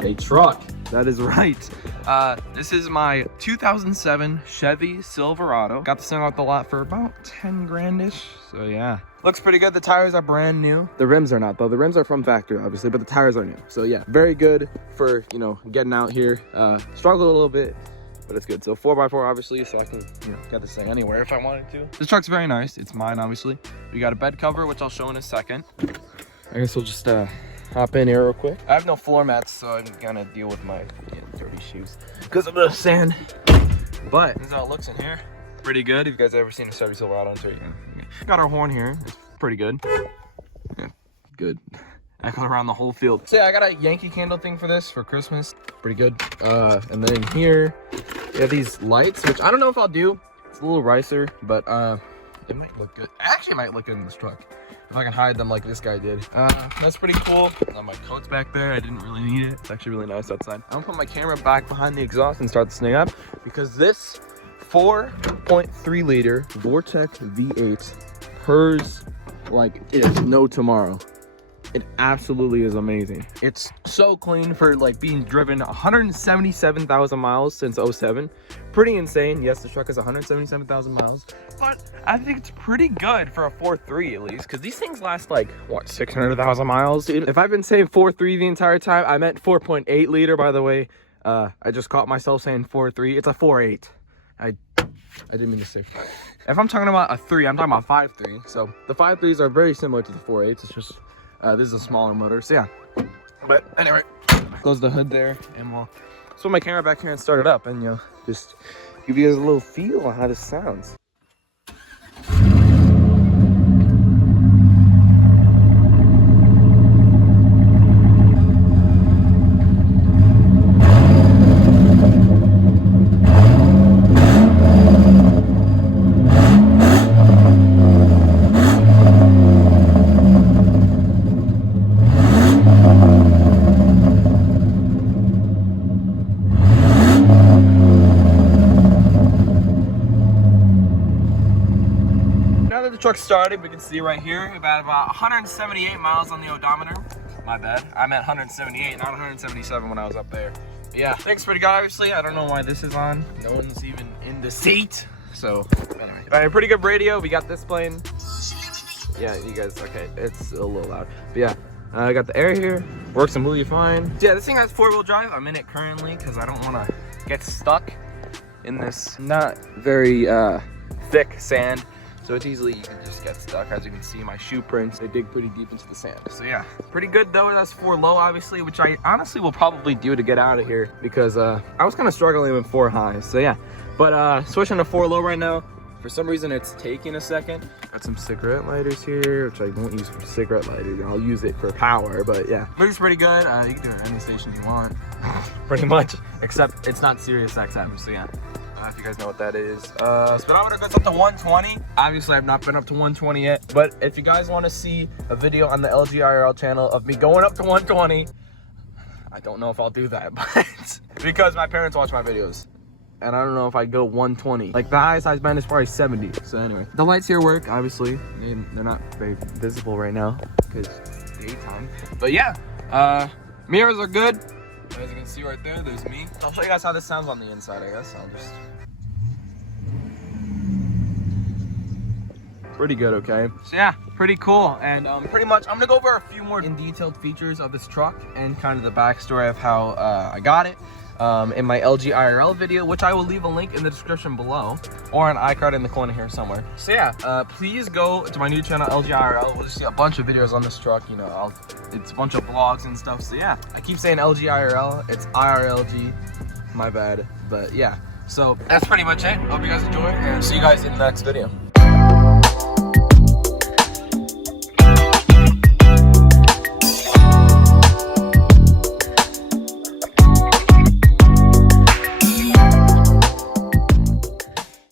bought a truck. That is right. This is my 2007 Chevy Silverado. Got this thing off the lot for about 10 grand-ish. So yeah, looks pretty good. The tires are brand new. The rims are not though. The rims are from factory, obviously, but the tires are new. So yeah, very good for, you know, getting out here. Struggled a little bit, but it's good. So 4x4 obviously, so I can, you know, get this thing anywhere if I wanted to. This truck's very nice. It's mine, obviously. We got a bed cover, which I'll show in a second. I guess we'll just hop in here real quick. I have no floor mats, so I'm gonna deal with my dirty shoes because of the sand. But this is how it looks in here. Pretty good. If you guys ever seen a Chevy Silverado, got our horn here. It's pretty good. Yeah, good. Echo around the whole field. So yeah, I got a Yankee candle thing for this for Christmas. Pretty good. And then in here, we have these lights, which I don't know if I'll do. It's a little ricer, but it might look good. Actually, it might look good in this truck if I can hide them like this guy did. That's pretty cool. My coat's back there. I didn't really need it. It's actually really nice outside. I'm gonna put my camera back behind the exhaust and start this thing up because this 4.3 liter Vortec V8 purrs like it is no tomorrow. It absolutely is amazing. It's so clean for like being driven 177,000 miles since 07. Pretty insane. Yes, the truck is 177,000 miles, but I think it's pretty good for a 4.3 at least, because these things last like, what, 600,000 miles? If I've been saying 4.3 the entire time, I meant 4.8 liter, by the way. I just caught myself saying 4.3. It's a 4.8. I didn't mean to say 5. If I'm talking about a 3, I'm talking about 5.3. So the 5.3s are very similar to the 4.8s. It's just this is a smaller motor, so yeah. But anyway, close the hood there, and we'll put my camera back here and start it up, and you know, just give you guys a little feel on how this sounds. Truck started, we can see right here about 178 miles on the odometer. My bad, I meant 178, not 177 when I was up there. Yeah, thanks for the guy. Obviously, I don't know why this is on. No one's even in the seat. So anyway, all right, pretty good radio. We got this playing. Yeah, you guys, okay, it's a little loud, but yeah, I got the air here, works completely fine. Yeah, this thing has 4-wheel drive. I'm in it currently because I don't want to get stuck in this not very thick sand. So it's easily, you can just get stuck. As you can see, my shoe prints, they dig pretty deep into the sand. So yeah, pretty good though. That's 4 low, obviously, which I honestly will probably do to get out of here because I was kind of struggling with 4 high. So yeah, but switching to 4 low right now. For some reason, it's taking a second. Got some cigarette lighters here, which I won't use for cigarette lighters. I'll use it for power, but yeah. Moves pretty good. You can do it any station you want, pretty much, except it's not Sirius XM, so yeah. If you guys know what that is. Speedometer goes up to 120. Obviously, I've not been up to 120 yet, but if you guys want to see a video on the LG IRL channel of me going up to 120, I don't know if I'll do that, but because my parents watch my videos, and I don't know if I'd go 120. Like the highest I've been is probably 70. So anyway, the lights here work, obviously. They're not very visible right now because it's daytime, but yeah, mirrors are good. As you can see right there, there's me. I'll show you guys how this sounds on the inside, I guess. I'll just... Pretty good, okay? So yeah, pretty cool. And pretty much, I'm gonna go over a few more in-detailed features of this truck and kind of the backstory of how I got it in my LG IRL video, which I will leave a link in the description below, or an iCard in the corner here somewhere. So yeah, please go to my new channel, LG IRL. We'll just see a bunch of videos on this truck. You know, it's a bunch of vlogs and stuff. So yeah, I keep saying LG IRL. It's IRLG. My bad. But yeah, so that's pretty much it. Hope you guys enjoy, and see you guys in the next video.